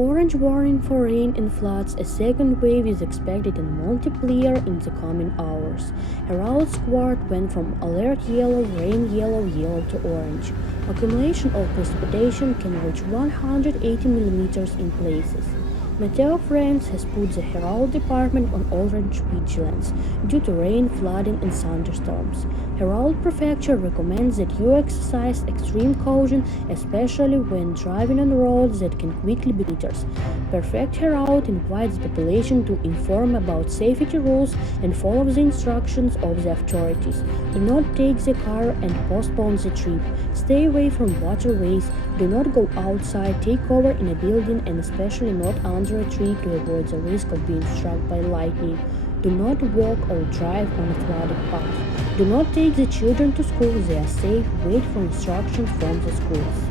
Orange warning for rain and floods. A second wave is expected in Montpellier in the coming hours. Hérault squad went from alert yellow, rain yellow to orange. Accumulation of precipitation can reach 180 millimeters in places. Météo France has put the Herault department on orange vigilance due to rain, flooding, and thunderstorms. Herault Prefecture recommends that you exercise extreme caution, especially when driving on roads that can quickly be dangerous. Prefect Herault invites the population to inform about safety rules and follow the instructions of the authorities. Do not take the car and postpone the trip. Stay away from waterways. Do not go outside, take cover in a building, and especially not under a tree to avoid the risk of being struck by lightning. Do not walk or drive on a flooded path. Do not take the children to school. They are safe. Wait for instructions from the schools.